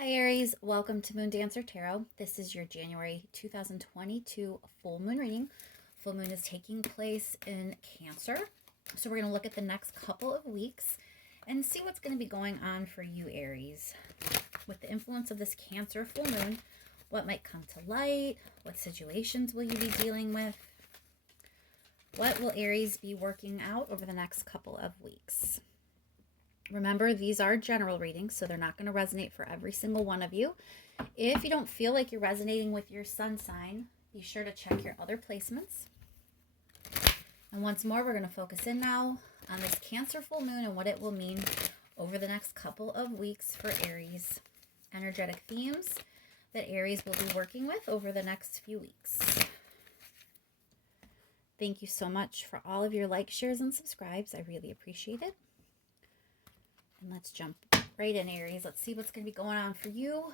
Hi Aries, welcome to Moon Dancer Tarot. This is your January 2022 full moon reading. Full moon is taking place in Cancer. So we're going to look at the next couple of weeks and see what's going to be going on for you Aries. With the influence of this Cancer full moon, what might come to light? What situations will you be dealing with? What will Aries be working out over the next couple of weeks? Remember, these are general readings, so they're not going to resonate for every single one of you. If you don't feel like you're resonating with your sun sign, be sure to check your other placements. And once more, we're going to focus in now on this Cancer full moon and what it will mean over the next couple of weeks for Aries. Energetic themes that Aries will be working with over the next few weeks. Thank you so much for all of your likes, shares, and subscribes. I really appreciate it. And let's jump right in, Aries. Let's see what's going to be going on for you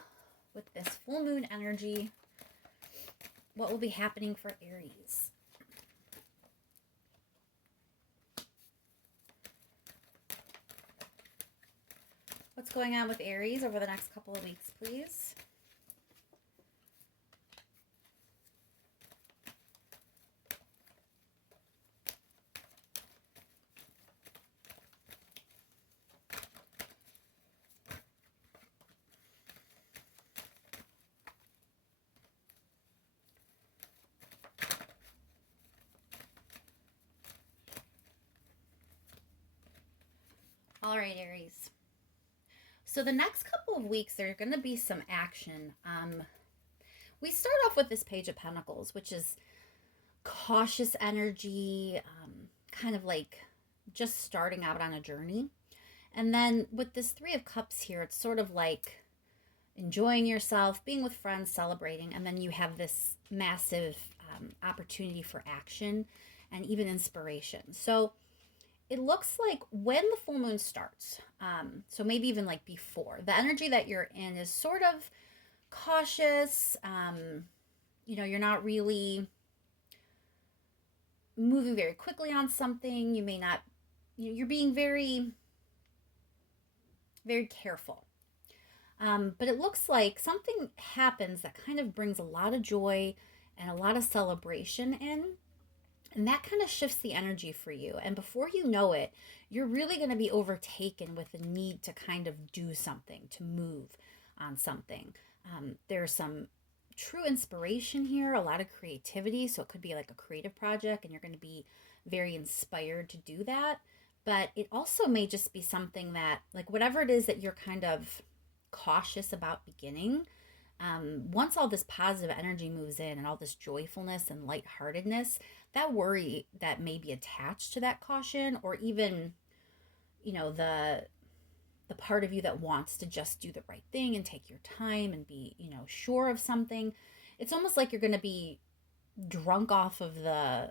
with this full moon energy. What will be happening for Aries? What's going on with Aries over the next couple of weeks, please? All right, Aries. So the next couple of weeks, there's going to be some action. We start off with this Page of Pentacles, which is cautious energy, kind of like just starting out on a journey. And then with this Three of Cups here, it's sort of like enjoying yourself, being with friends, celebrating. And then you have this massive opportunity for action and even inspiration. So it looks like when the full moon starts, so maybe even like before, the energy that you're in is sort of cautious. You're not really moving very quickly on something. You may not, you're being very, very careful. But it looks like something happens that kind of brings a lot of joy and a lot of celebration in. And that kind of shifts the energy for you. And before you know it, you're really going to be overtaken with the need to kind of do something, to move on something. There's some true inspiration here, a lot of creativity. So it could be like a creative project and you're going to be very inspired to do that. But it also may just be something that, like, whatever it is that you're kind of cautious about beginning, once all this positive energy moves in and all this joyfulness and lightheartedness, that worry that may be attached to that caution, or even, the part of you that wants to just do the right thing and take your time and be, sure of something, it's almost like you're going to be drunk off of the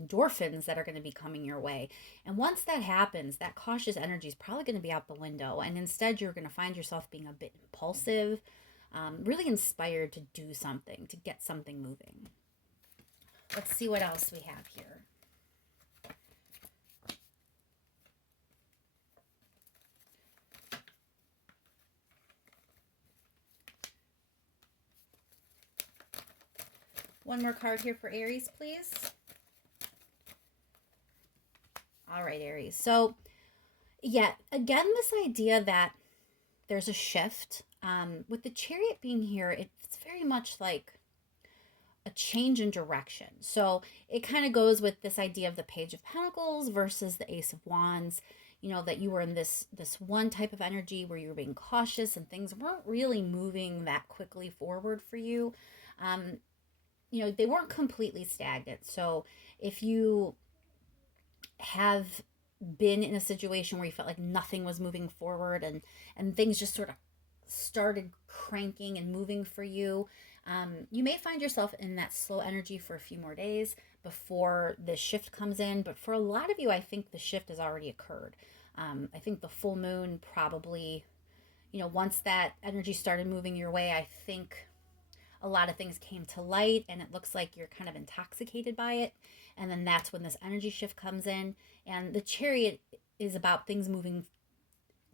endorphins that are going to be coming your way. And once that happens, that cautious energy is probably going to be out the window. And instead, you're going to find yourself being a bit impulsive, really inspired to do something, to get something moving. Let's see what else we have here. One more card here for Aries, please. All right, Aries. So, yeah, again, this idea that there's a shift. With the Chariot being here, it's very much like a change in direction. So it kind of goes with this idea of the Page of Pentacles versus the Ace of Wands. That you were in this one type of energy where you were being cautious and things weren't really moving that quickly forward for you. They weren't completely stagnant. So if you have been in a situation where you felt like nothing was moving forward and things just sort of started cranking and moving for you, you may find yourself in that slow energy for a few more days before the shift comes in. But for a lot of you, I think the shift has already occurred. I think the full moon probably, once that energy started moving your way, I think a lot of things came to light and it looks like you're kind of intoxicated by it. And then that's when this energy shift comes in. And the Chariot is about things moving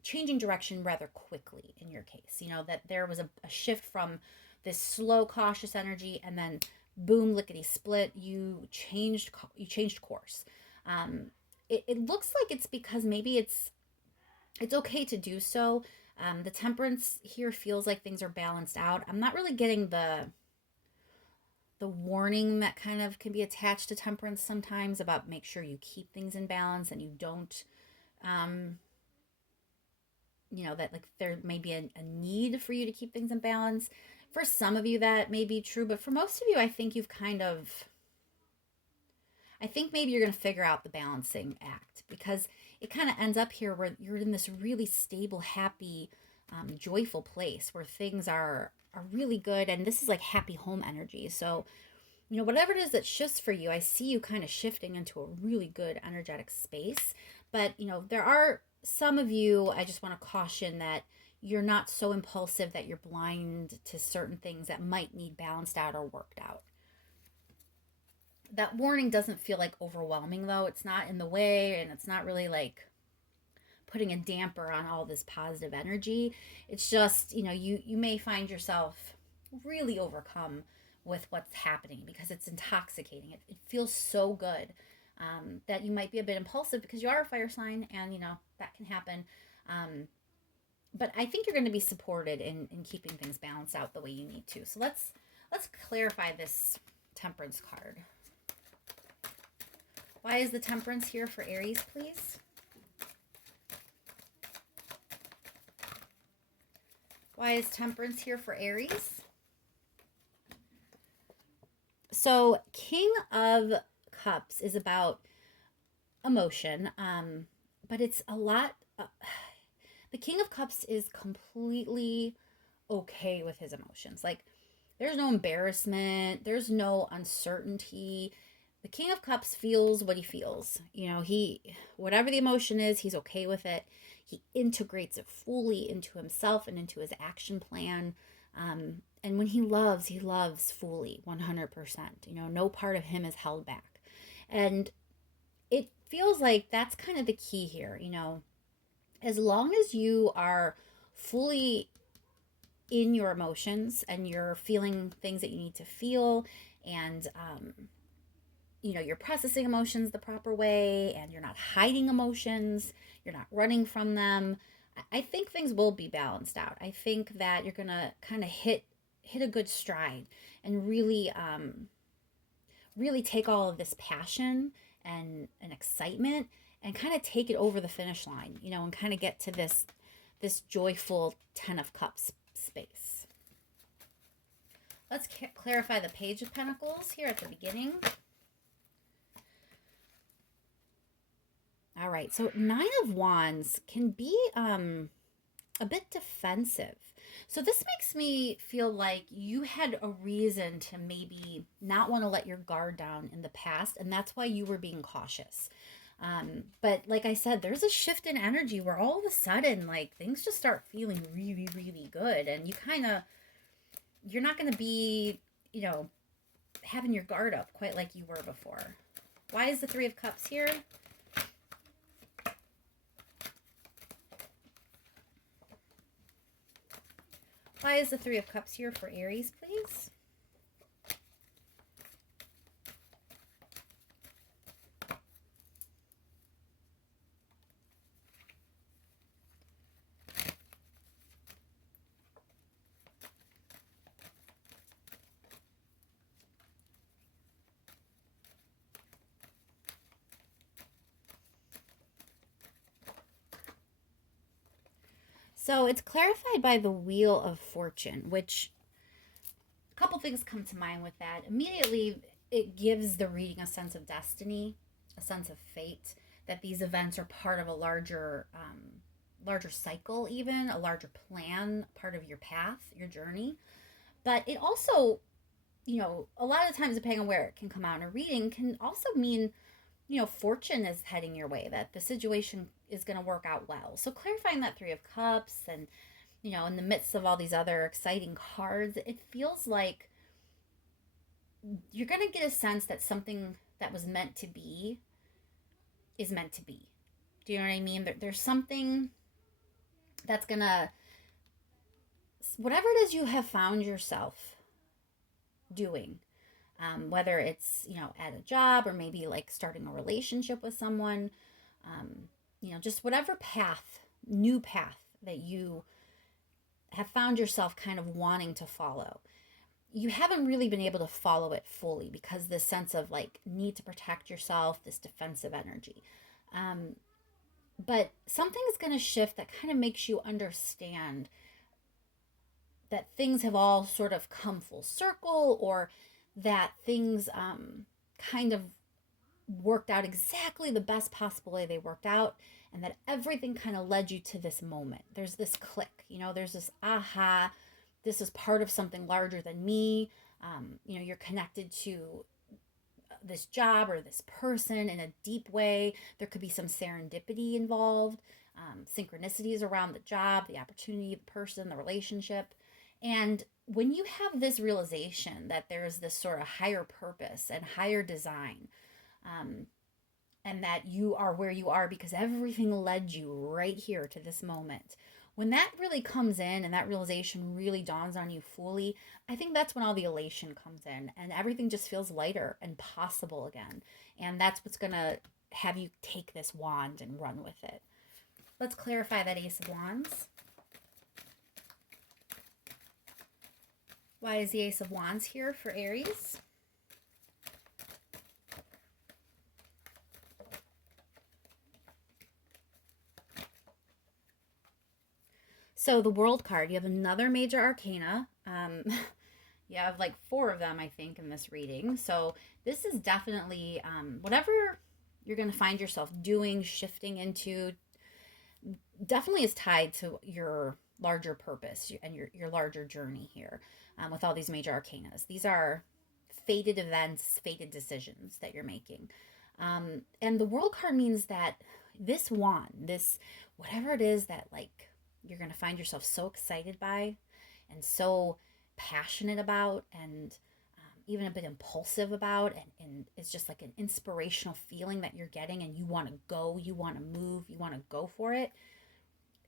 changing direction rather quickly in your case. You know, that there was a shift from this slow, cautious energy, and then boom, lickety split, you changed course. Um, it looks like it's because maybe it's okay to do so. The temperance here feels like things are balanced out. I'm not really getting the warning that kind of can be attached to temperance sometimes about make sure you keep things in balance and you don't um that like there may be a need for you to keep things in balance. For some of you that may be true, but for most of you I think you've kind of I think maybe you're going to figure out the balancing act because it kind of ends up here where you're in this really stable, happy, joyful place where things are really good, and this is like happy home energy. So whatever it is that shifts for you, I see you kind of shifting into a really good energetic space. But there are some of you, I just want to caution that you're not so impulsive that you're blind to certain things that might need balanced out or worked out. That warning doesn't feel like overwhelming though. It's not in the way, and it's not really like putting a damper on all this positive energy. It's just, you may find yourself really overcome with what's happening because it's intoxicating. It feels so good that you might be a bit impulsive because you are a fire sign, and that can happen. But I think you're going to be supported in keeping things balanced out the way you need to. So let's clarify this temperance card. Why is the temperance here for Aries, please? Why is temperance here for Aries? So King of Cups is about emotion, but it's a lot. The King of Cups is completely okay with his emotions. Like, there's no embarrassment, there's no uncertainty. The King of Cups feels what he feels. Whatever the emotion is, he's okay with it. He integrates it fully into himself and into his action plan. And when he loves fully, 100%. No part of him is held back. And it feels like that's kind of the key here. As long as you are fully in your emotions and you're feeling things that you need to feel, and you're processing emotions the proper way, and you're not hiding emotions, you're not running from them, I think things will be balanced out. I think that you're gonna kind of hit a good stride and really take all of this passion and excitement and kind of take it over the finish line, and kind of get to this joyful 10 of Cups space. Let's clarify the Page of Pentacles here at the beginning. All right, so 9 of Wands can be a bit defensive. So this makes me feel like you had a reason to maybe not want to let your guard down in the past, and that's why you were being cautious. But like I said, there's a shift in energy where all of a sudden, like, things just start feeling really, really good, and you're not going to be, having your guard up quite like you were before. Why is the 3 of Cups here? Why is the 3 of Cups here for Aries, please? So it's clarified by the Wheel of Fortune, which a couple things come to mind with that. Immediately, it gives the reading a sense of destiny, a sense of fate, that these events are part of a larger cycle, even a larger plan, part of your path, your journey. But it also, a lot of times, depending on where it can come out in a reading, can also mean fortune is heading your way, that the situation is going to work out well. So clarifying that 3 of Cups, and in the midst of all these other exciting cards, it feels like you're going to get a sense that something that was meant to be is meant to be. Do you know what I mean? There's something that's gonna, whatever it is you have found yourself doing, whether it's, at a job or maybe like starting a relationship with someone, um, just whatever path, new path that you have found yourself kind of wanting to follow. You haven't really been able to follow it fully because this sense of like need to protect yourself, this defensive energy. Um, but something is going to shift that kind of makes you understand that things have all sort of come full circle, or that things kind of worked out exactly the best possible way they worked out, and that everything kind of led you to this moment. There's this click, there's this aha, this is part of something larger than me. You're connected to this job or this person in a deep way. There could be some serendipity involved, synchronicities around the job, the opportunity, the person, the relationship. And when you have this realization that there's this sort of higher purpose and higher design, um, and that you are where you are because everything led you right here to this moment. When that really comes in and that realization really dawns on you fully, I think that's when all the elation comes in and everything just feels lighter and possible again. And that's what's going to have you take this wand and run with it. Let's clarify that Ace of Wands. Why is the Ace of Wands here for Aries? So the World card, you have another major arcana. You have like four of them, I think, in this reading. So this is definitely whatever you're going to find yourself doing, shifting into, definitely is tied to your larger purpose and your larger journey here, with all these major arcanas. These are fated events, fated decisions that you're making. And the World card means that this wand, this whatever it is that like you're going to find yourself so excited by and so passionate about, and even a bit impulsive about, and it's just like an inspirational feeling that you're getting, and you want to go, you want to move, you want to go for it.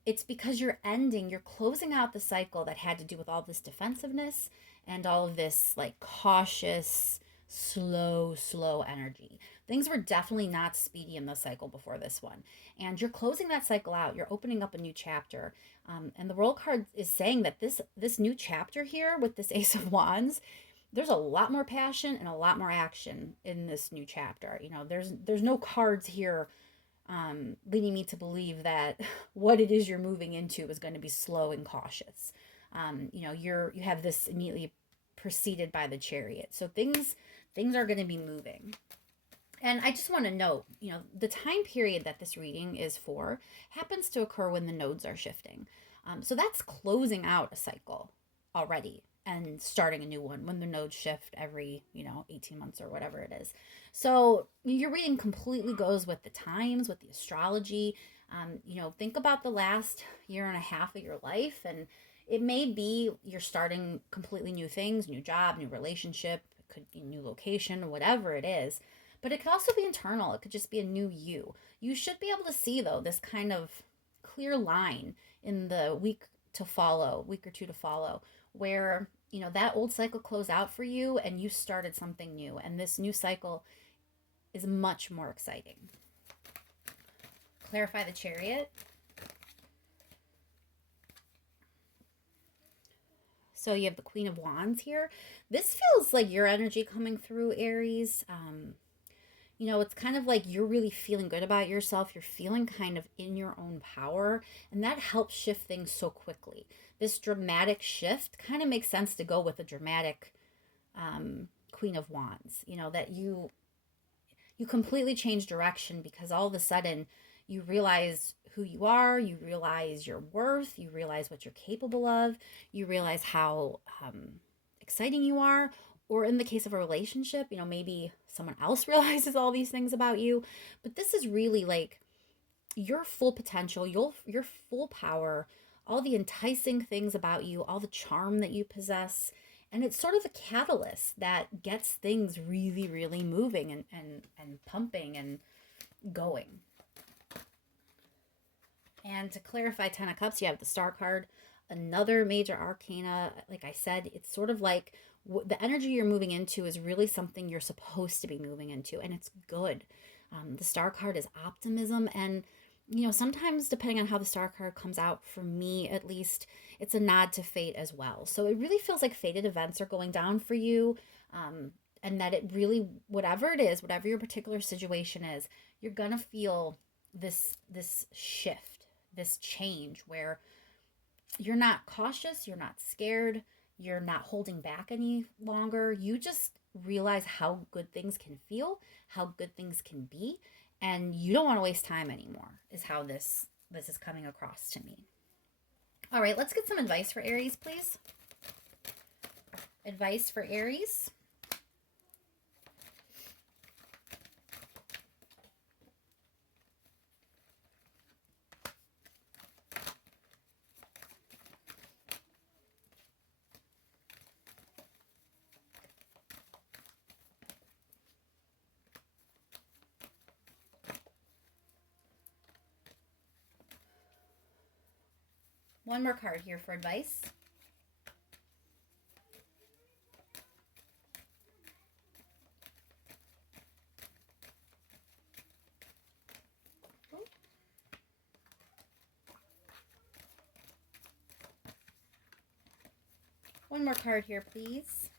It's because you're closing out the cycle that had to do with all this defensiveness and all of this like cautious, slow energy. Things were definitely not speedy in the cycle before this one. And you're closing that cycle out. You're opening up a new chapter. And the World card is saying that this new chapter here with this Ace of Wands, there's a lot more passion and a lot more action in this new chapter. There's no cards here leading me to believe that what it is you're moving into is going to be slow and cautious. You have this immediately preceded by the Chariot, so things are going to be moving. And I just want to note, the time period that this reading is for happens to occur when the nodes are shifting. So that's closing out a cycle already and starting a new one when the nodes shift every, 18 months or whatever it is. So your reading completely goes with the times, with the astrology. Think about the last year and a half of your life, and it may be you're starting completely new things, new job, new relationship, it could be new location, whatever it is. But it could also be internal. It could just be a new you. You should be able to see, though, this kind of clear line in the week or two to follow, where, that old cycle closed out for you and you started something new. And this new cycle is much more exciting. Clarify the Chariot. So you have the Queen of Wands here. This feels like your energy coming through, Aries. It's kind of like you're really feeling good about yourself. You're feeling kind of in your own power, and that helps shift things so quickly. This dramatic shift kind of makes sense to go with a dramatic Queen of Wands. That you completely change direction because all of a sudden you realize who you are, you realize your worth, you realize what you're capable of, you realize how exciting you are. Or in the case of a relationship, maybe someone else realizes all these things about you. But this is really like your full potential, your full power, all the enticing things about you, all the charm that you possess. And it's sort of a catalyst that gets things really, really moving and pumping and going. And to clarify 10 of Cups, you have the Star card, another major arcana. Like I said, it's sort of like the energy you're moving into is really something you're supposed to be moving into, and it's good. The Star card is optimism, and sometimes depending on how the Star card comes out, for me at least, it's a nod to fate as well. So it really feels like fated events are going down for you. And that it really, whatever it is, whatever your particular situation is, you're gonna feel this shift, this change where you're not cautious, you're not scared, you're not holding back any longer. You just realize how good things can feel, how good things can be, and you don't want to waste time anymore. Is how this is coming across to me. All right, let's get some advice for Aries, please. Advice for Aries. One more card here for advice. One more card here, please.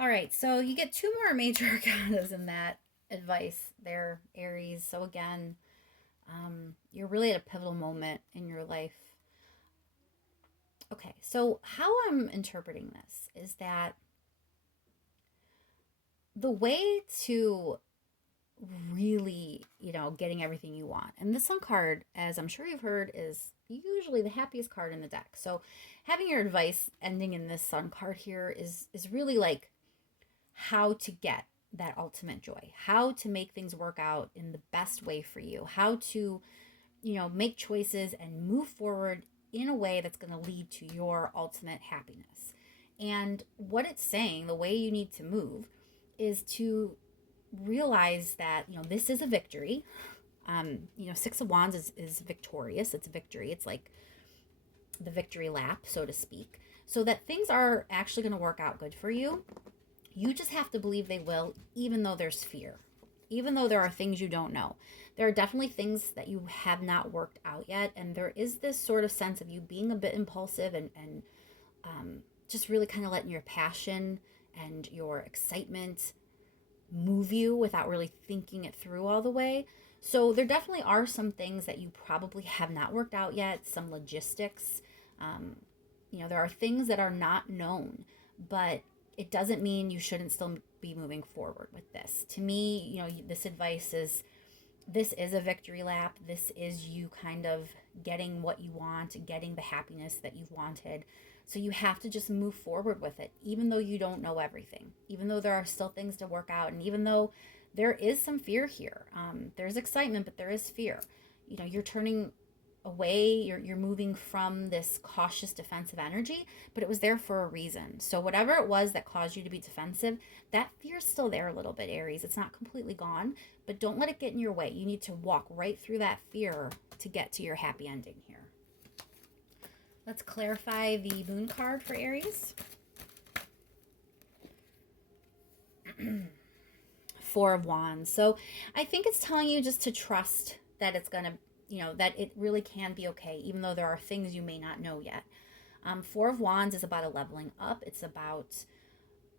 All right, so you get two more major arcanas in that advice there, Aries. So again, you're really at a pivotal moment in your life. Okay, so how I'm interpreting this is that the way to really, getting everything you want, and the Sun card, as I'm sure you've heard, is usually the happiest card in the deck. So having your advice ending in this Sun card here is really like how to get that ultimate joy, how to make things work out in the best way for you, how to, make choices and move forward in a way that's going to lead to your ultimate happiness. And what it's saying, the way you need to move, is to realize that, this is a victory. Six of Wands is victorious. It's victory. It's like the victory lap, so to speak. So that things are actually going to work out good for you. You just have to believe they will, even though there's fear, even though there are things you don't know. There are definitely things that you have not worked out yet. And there is this sort of sense of you being a bit impulsive and just really kind of letting your passion and your excitement move you without really thinking it through all the way. So there definitely are some things that you probably have not worked out yet, some logistics. Um, there are things that are not known, but it doesn't mean you shouldn't still be moving forward with this. To me, this advice is this is a victory lap. This is you kind of getting what you want, getting the happiness that you've wanted. So you have to just move forward with it, even though you don't know everything, even though there are still things to work out, and even though there is some fear here. There's excitement, but there is fear. You're turning away, you're moving from this cautious defensive energy, but it was there for a reason. So whatever it was that caused you to be defensive, that fear's still there a little bit, Aries. It's not completely gone, but don't let it get in your way. You need to walk right through that fear to get to your happy ending here. Let's clarify the moon card for Aries. Four of Wands. So I think it's telling you just to trust that it's going to, that it really can be okay, even though there are things you may not know yet. Four of Wands is about a leveling up. It's about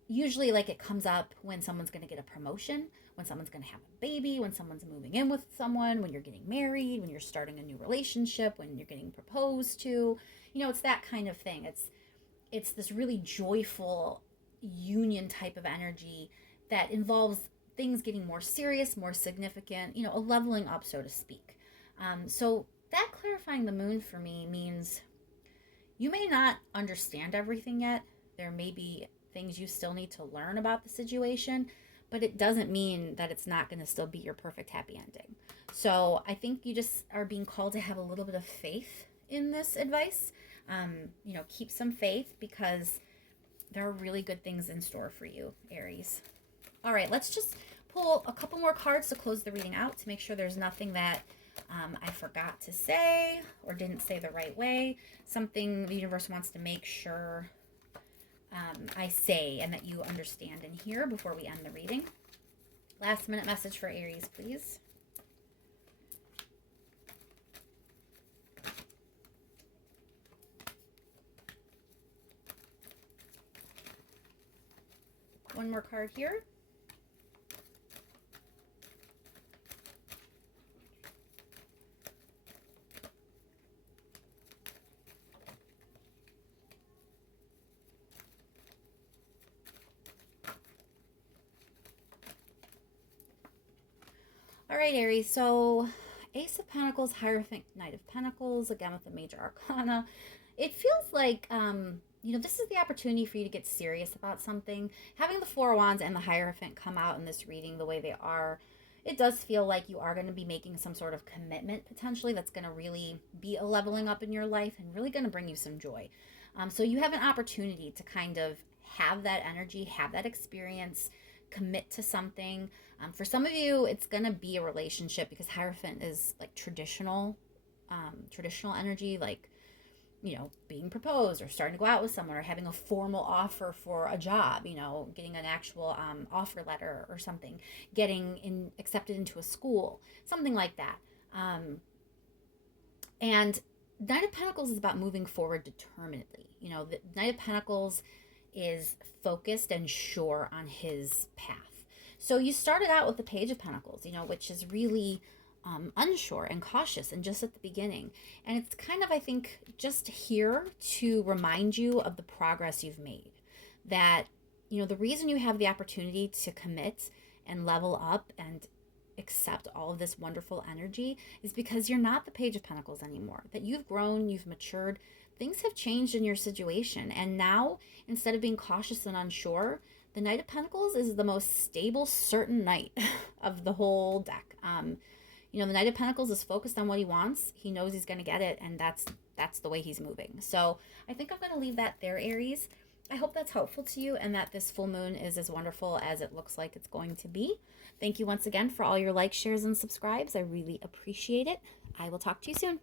usually like it comes up when someone's going to get a promotion, when someone's going to have a baby, when someone's moving in with someone, when you're getting married, when you're starting a new relationship, when you're getting proposed to. It's that kind of thing. It's this really joyful union type of energy that involves things getting more serious, more significant, a leveling up, so to speak. So that clarifying the moon for me means you may not understand everything yet. There may be things you still need to learn about the situation, but it doesn't mean that it's not going to still be your perfect happy ending. So I think you just are being called to have a little bit of faith in this advice. Keep some faith because there are really good things in store for you, Aries. All right, let's just pull a couple more cards to close the reading out to make sure there's nothing that I forgot to say or didn't say the right way. Something the universe wants to make sure I say and that you understand and hear before we end the reading. Last minute message for Aries, please. One more card here. All right, Aries. So, Ace of Pentacles, Hierophant, Knight of Pentacles, again with the Major Arcana. It feels like, this is the opportunity for you to get serious about something. Having the Four of Wands and the Hierophant come out in this reading the way they are, it does feel like you are going to be making some sort of commitment potentially that's going to really be a leveling up in your life and really going to bring you some joy. So you have an opportunity to kind of have that energy, have that experience, commit to something. For some of you, it's going to be a relationship because Hierophant is like traditional energy, like, being proposed or starting to go out with someone or having a formal offer for a job, getting an actual offer letter or something, accepted into a school, something like that. And Knight of Pentacles is about moving forward determinedly. The Knight of Pentacles is focused and sure on his path. So you started out with the Page of Pentacles, which is really unsure and cautious and just at the beginning. And it's kind of, I think, just here to remind you of the progress you've made. That, the reason you have the opportunity to commit and level up and accept all of this wonderful energy is because you're not the Page of Pentacles anymore. That you've grown, you've matured, things have changed in your situation. And now, instead of being cautious and unsure, the Knight of Pentacles is the most stable, certain knight of the whole deck. The Knight of Pentacles is focused on what he wants. He knows he's going to get it, and that's the way he's moving. So I think I'm going to leave that there, Aries. I hope that's helpful to you and that this full moon is as wonderful as it looks like it's going to be. Thank you once again for all your likes, shares, and subscribes. I really appreciate it. I will talk to you soon.